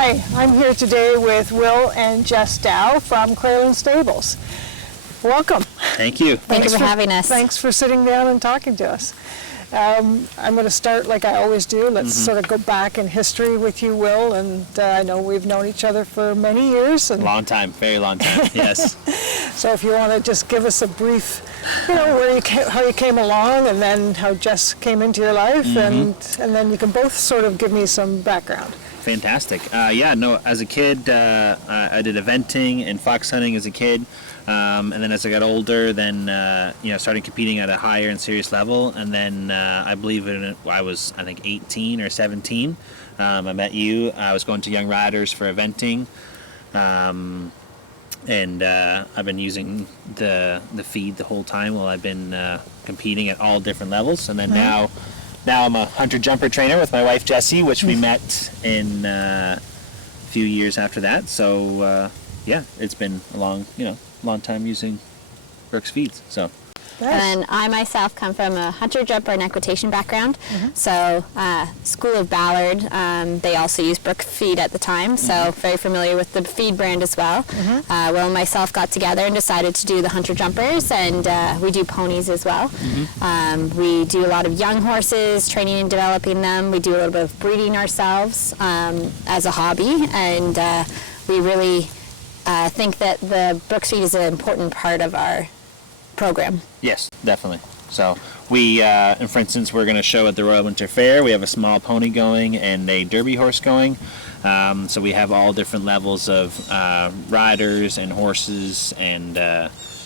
Hi, I'm here today with Will and Jess Dow from Crailin Stables. Welcome. Thank you. Thank you for having us. Thanks for sitting down and talking to us. I'm going to start like I always do. Let's sort of go back in history with you, Will, and I know we've known each other for many years. And Long time, very long time, yes. so if you want to just give us a brief, where you came, how you came along, and then how Jess came into your life, and then you can both sort of give me some background. Fantastic. As a kid, I did eventing and fox hunting as a kid. And then as I got older, then, started competing at a higher and serious level. And then I was 18 or 17. I met you. I was going to Young Riders for eventing. And I've been using the feed the whole time while I've been competing at all different levels. And then now I'm a hunter-jumper trainer with my wife, Jessie, which we met in a few years after that. So, it's been a long time using Brooks feeds. So. And I myself come from a hunter-jumper and equitation background. So School of Ballard, they also used Brook feed at the time, so very familiar with the feed brand as well. Will and myself got together and decided to do the hunter-jumpers, and we do ponies as well. We do a lot of young horses, training and developing them. We do a little bit of breeding ourselves as a hobby, and we really think that the Brooks feed is an important part of our program. Yes, definitely. So we, for instance, we're going to show at the Royal Winter Fair. We have a small pony going and a derby horse going. So we have all different levels of riders and horses, and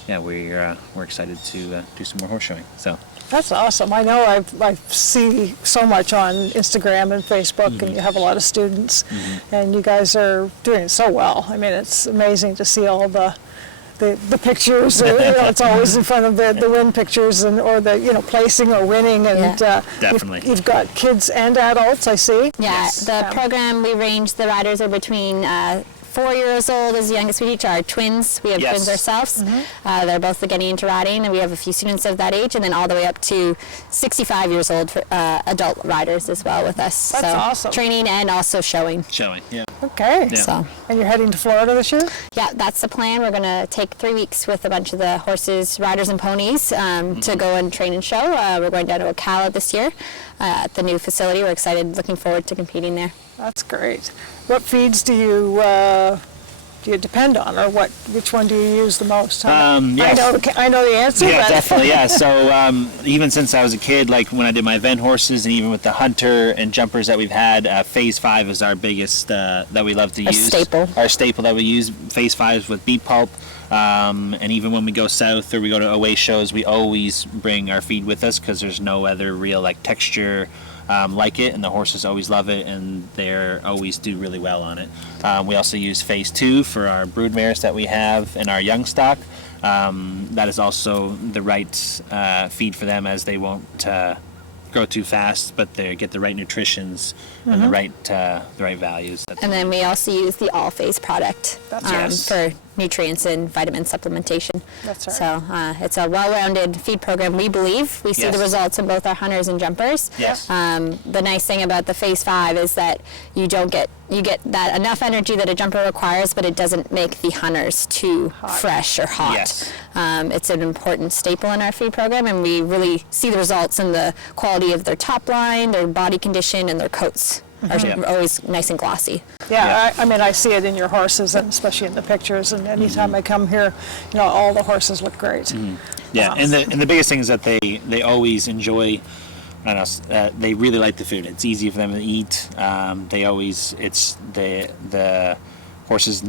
we're excited to do some more horse showing. So. That's awesome. I know I see so much on Instagram and Facebook, and you have a lot of students, and you guys are doing it so well. I mean, it's amazing to see all the pictures. It's always in front of the win pictures or the placing or winning, and definitely. You've got kids and adults, I see. Yeah, the program we range the riders are between 4 years old as the youngest we teach. Our twins. We have twins ourselves. They're both getting into riding, and we have a few students of that age, and then all the way up to 65 years old for adult riders as well with us. That's awesome. Training and also showing. Yeah. Okay. Yeah. So. And you're heading to Florida this year? Yeah, that's the plan. We're going to take 3 weeks with a bunch of the horses, riders, and ponies to go and train and show. We're going down to Ocala this year at the new facility. We're excited, looking forward to competing there. That's great. What feeds do you depend on, or which one do you use the most? Yes. I know the answer. Yeah, but definitely. Yeah. So even since I was a kid, like when I did my event horses, and even with the hunter and jumpers that we've had, Phase 5 is our biggest that we love to use. Staple. Our staple that we use. Phase 5 with beet pulp. And even when we go south or we go to away shows, we always bring our feed with us because there's no other real texture like it, and the horses always love it, and they always do really well on it. We also use Phase 2 for our brood mares that we have in our young stock. That is also the right feed for them, as they won't grow too fast, but they get the right nutritions and the right values. And then we also use the All Phase product for nutrients and vitamin supplementation. That's right. So it's a well-rounded feed program, we believe. We see the results in both our hunters and jumpers. Yes. The nice thing about the Phase 5 is that you get that enough energy that a jumper requires, but it doesn't make the hunters too fresh or hot. Yes. It's an important staple in our feed program, and we really see the results in the quality of their top line, their body condition, and their coats. Are always nice and glossy. Yeah. I mean, I see it in your horses, and especially in the pictures, and anytime I come here, all the horses look great. Yeah, and the biggest thing is that they always enjoy. They really like the food. It's easy for them to eat. The horses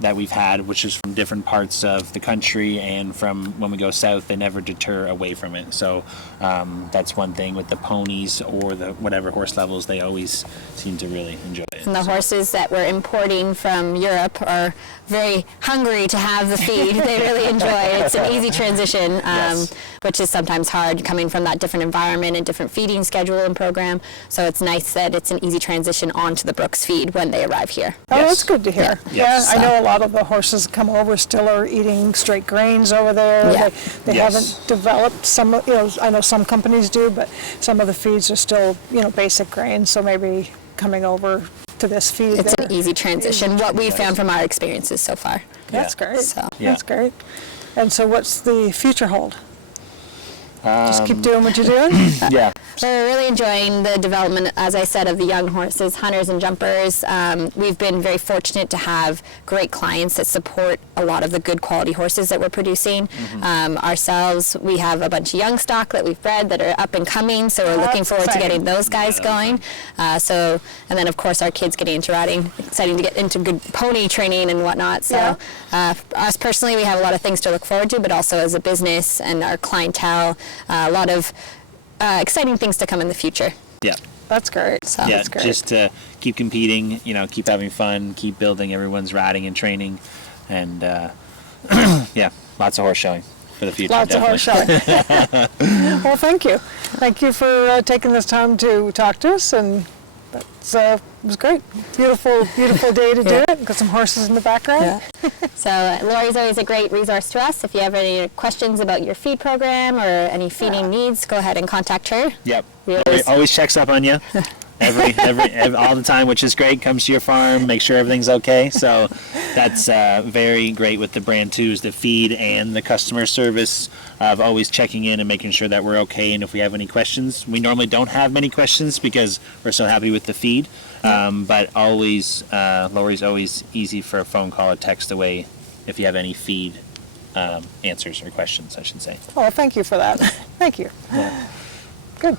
that we've had, which is from different parts of the country and from when we go south, they never deter away from it. So that's one thing with the ponies or the whatever horse levels, they always seem to really enjoy it. And the horses that we're importing from Europe are very hungry to have the feed. They really enjoy it. It's an easy transition, which is sometimes hard coming from that different environment and different feeding schedule and program. So it's nice that it's an easy transition onto the Brooks feed when they arrive here. Oh, that's good to hear. Yes. I know a lot of the horses come over still are eating straight grains over there. Yeah. They haven't developed some, I know some companies do, but some of the feeds are still, basic grains. So maybe coming over to this feed. It's there. an easy transition, what we've found from our experiences so far. That's Yeah. great. So- Yeah. That's great. And so what's the future hold? Just keep doing what you're doing? Yeah. So we're really enjoying the development, as I said, of the young horses, hunters and jumpers. We've been very fortunate to have great clients that support a lot of the good quality horses that we're producing. Ourselves, we have a bunch of young stock that we've bred that are up and coming, so we're looking That's forward to exciting. getting those guys going. And then of course our kids getting into riding, exciting to get into good pony training and whatnot. So for us personally, we have a lot of things to look forward to, but also as a business and our clientele, a lot of exciting things to come in the future. Yeah. That's great. So Yeah, That's great. just to keep competing, keep having fun, keep building everyone's riding and training, and yeah, lots of horse showing for the future. Lots of horse definitely. showing. Well, thank you. Thank you for taking this time to talk to us, and that's, it was great. Beautiful, beautiful day to do it. Got some horses in the background. So Lori's always a great resource to us. If you have any questions about your feed program or any feeding needs, go ahead and contact her. Yep. We always- Always checks up on you. Every all the time, which is great. Comes to your farm, make sure everything's okay. So that's very great with the brand too, is the feed and the customer service of always checking in and making sure that we're okay. And if we have any questions, we normally don't have many questions because we're so happy with the feed. But always, Lori's always easy for a phone call or text away if you have any feed answers or questions, I should say. Oh, thank you for that. Thank you. Good.